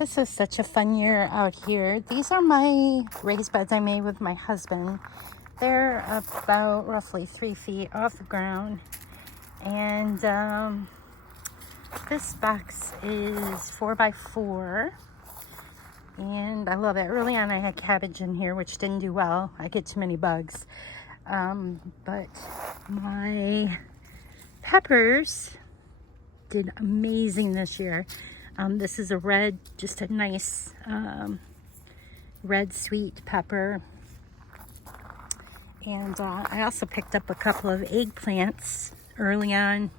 This is such a fun year out here. These are my raised beds I made with my husband. They're about roughly 3 feet off the ground. And this box is 4x4. And I love it. Early on I had cabbage in here, which didn't do well. I get too many bugs. But my peppers did amazing this year. This is a red, just a nice red sweet pepper. And I also picked up a couple of eggplants early on.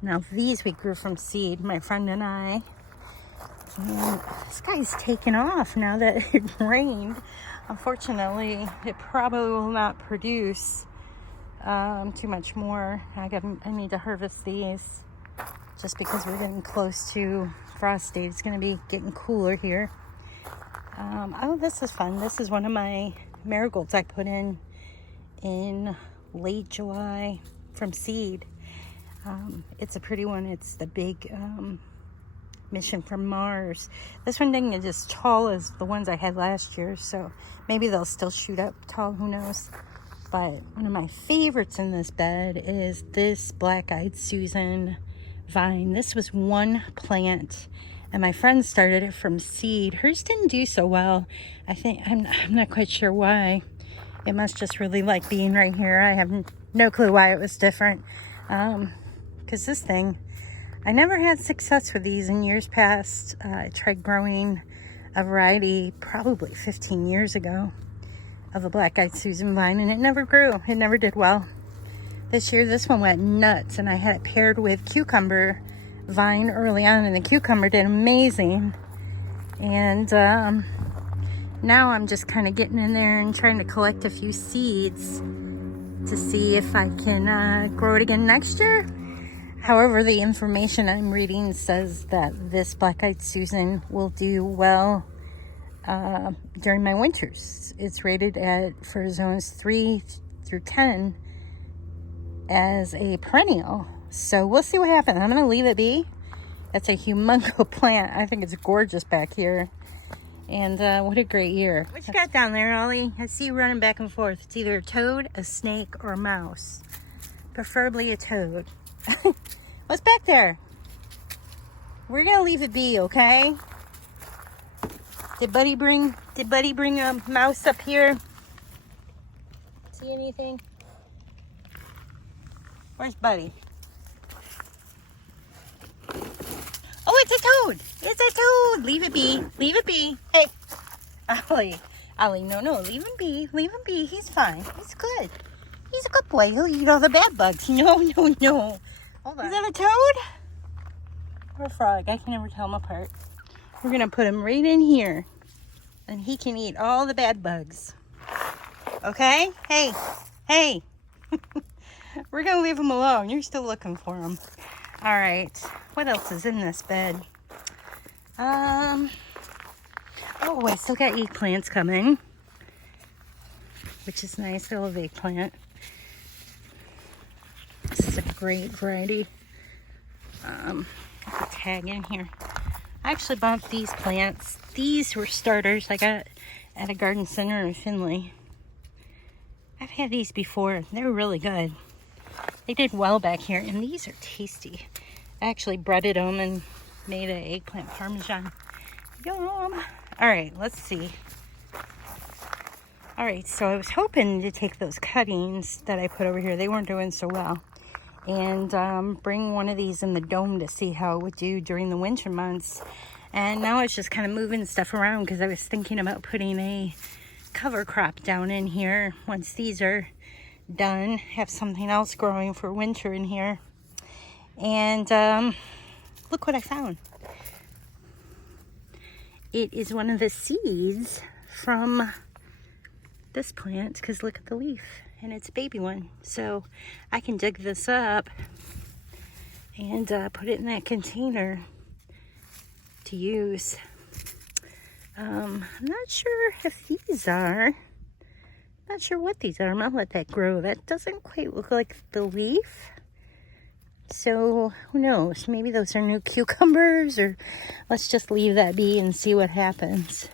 Now these we grew from seed, my friend and I. And this guy's taken off now that it rained. Unfortunately, it probably will not produce too much more. I need to harvest these just because we're getting close to frost date. It's going to be getting cooler here. Oh, this is fun. This is one of my marigolds I put in late July from seed. It's a pretty one. It's the big Mission from Mars. This one didn't get as tall as the ones I had last year, so maybe they'll still shoot up tall, who knows. But one of my favorites in this bed is this Black-Eyed Susan vine. This was one plant and my friend started it from seed. Hers didn't do so well. I think I'm not quite sure why. It must just really like being right here. I have no clue why it was different. Because this thing, I never had success with these in years past. I tried growing a variety probably 15 years ago of a Black-Eyed Susan vine, and it never grew. It never did well. This year, this one went nuts, and I had it paired with cucumber vine early on, and the cucumber did amazing. And now I'm just kind of getting in there and trying to collect a few seeds to see if I can grow it again next year. However, the information I'm reading says that this Black-Eyed Susan will do well during my winters. It's rated for zones 3 through 10 as a perennial. So we'll see what happens. I'm going to leave it be. That's a humongous plant. I think it's gorgeous back here. And what a great year. What you got down there, Ollie? I see you running back and forth. It's either a toad, a snake, or a mouse. Preferably a toad. What's back there? We're going to leave it be, okay? Did Buddy bring a mouse up here? See anything? Where's Buddy? Oh, it's a toad. It's a toad. Leave it be. Leave it be. Hey, Ollie, no. Leave him be. Leave him be. He's fine. He's good. He's a good boy. He'll eat all the bad bugs. No. Hold on. Is that a toad? Or a frog? I can never tell them apart. We're going to put him right in here. And he can eat all the bad bugs. Okay? Hey. We're going to leave him alone. You're still looking for him. All right. What else is in this bed? Oh, I still got eggplants coming, which is nice. I love eggplant. This is a great variety. Put a tag in here. I actually bought these plants. These were starters I got at a garden center in Findlay. I've had these before. They're really good. They did well back here, and these are tasty. I actually breaded them and made an eggplant parmesan. Yum! All right, let's see. All right, so I was hoping to take those cuttings that I put over here. They weren't doing so well. And bring one of these in the dome to see how it would do during the winter months. And now it's just kind of moving stuff around because I was thinking about putting a cover crop down in here once these are done. Have something else growing for winter in here. And look what I found. It is one of the seeds from this plant, because look at the leaf, and it's a baby one. So I can dig this up and put it in that container to use. I'm not sure if these are. Not sure what these are. I'm gonna let that grow. That doesn't quite look like the leaf. So who knows? Maybe those are new cucumbers, or let's just leave that be and see what happens.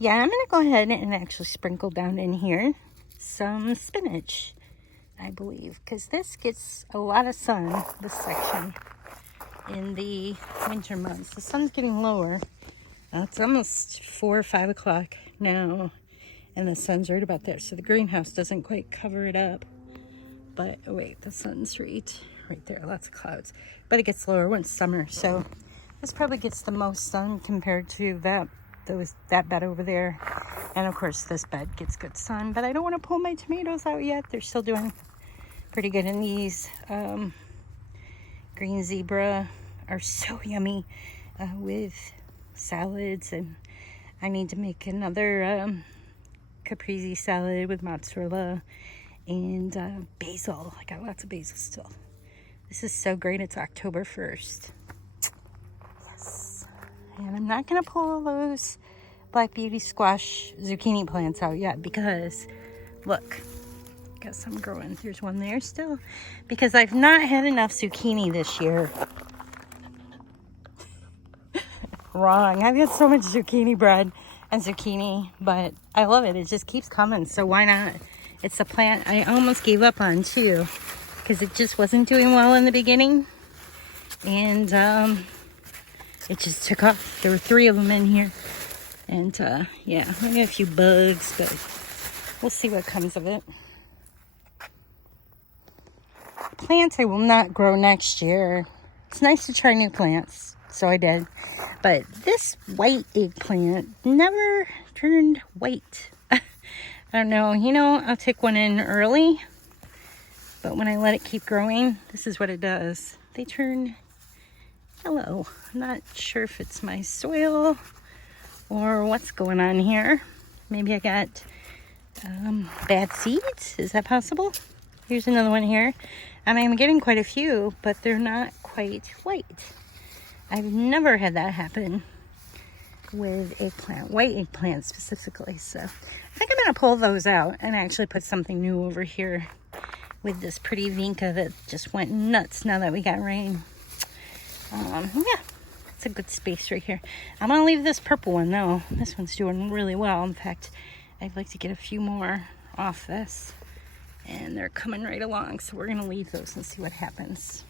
Yeah, I'm going to go ahead and actually sprinkle down in here some spinach, I believe, because this gets a lot of sun, this section, in the winter months. The sun's getting lower. It's almost 4 or 5 o'clock now, and the sun's right about there, so the greenhouse doesn't quite cover it up. But, oh wait, the sun's right there, lots of clouds. But it gets lower when it's summer, so this probably gets the most sun compared to that bed over there. And of course this bed gets good sun, but I don't want to pull my tomatoes out yet. They're still doing pretty good in these. Green zebra are so yummy with salads, and I need to make another caprese salad with mozzarella and basil. I got lots of basil still. This is so great. It's October 1st. Yes. And I'm not going to pull those black beauty squash zucchini plants out yet because, look, got some growing. There's one there still. Because I've not had enough zucchini this year. Wrong. I've got so much zucchini bread and zucchini, but I love it. It just keeps coming, so why not? It's a plant I almost gave up on too because it just wasn't doing well in the beginning. And it just took off. There were 3 of them in here. And yeah, I got a few bugs, but we'll see what comes of it. Plants I will not grow next year. It's nice to try new plants, so I did. But this white eggplant never turned white. I don't know. You know, I'll take one in early, but when I let it keep growing, this is what it does. They turn yellow. I'm not sure if it's my soil or what's going on here. Maybe I got bad seeds. Is that possible? Here's another one here. I mean, I'm getting quite a few, but they're not quite white. I've never had that happen with eggplant, white eggplant specifically. So I think I'm going to pull those out and actually put something new over here with this pretty Vinca that just went nuts now that we got rain. Yeah, it's a good space right here. I'm going to leave this purple one though. This one's doing really well. In fact, I'd like to get a few more off this. And they're coming right along, so we're going to leave those and see what happens.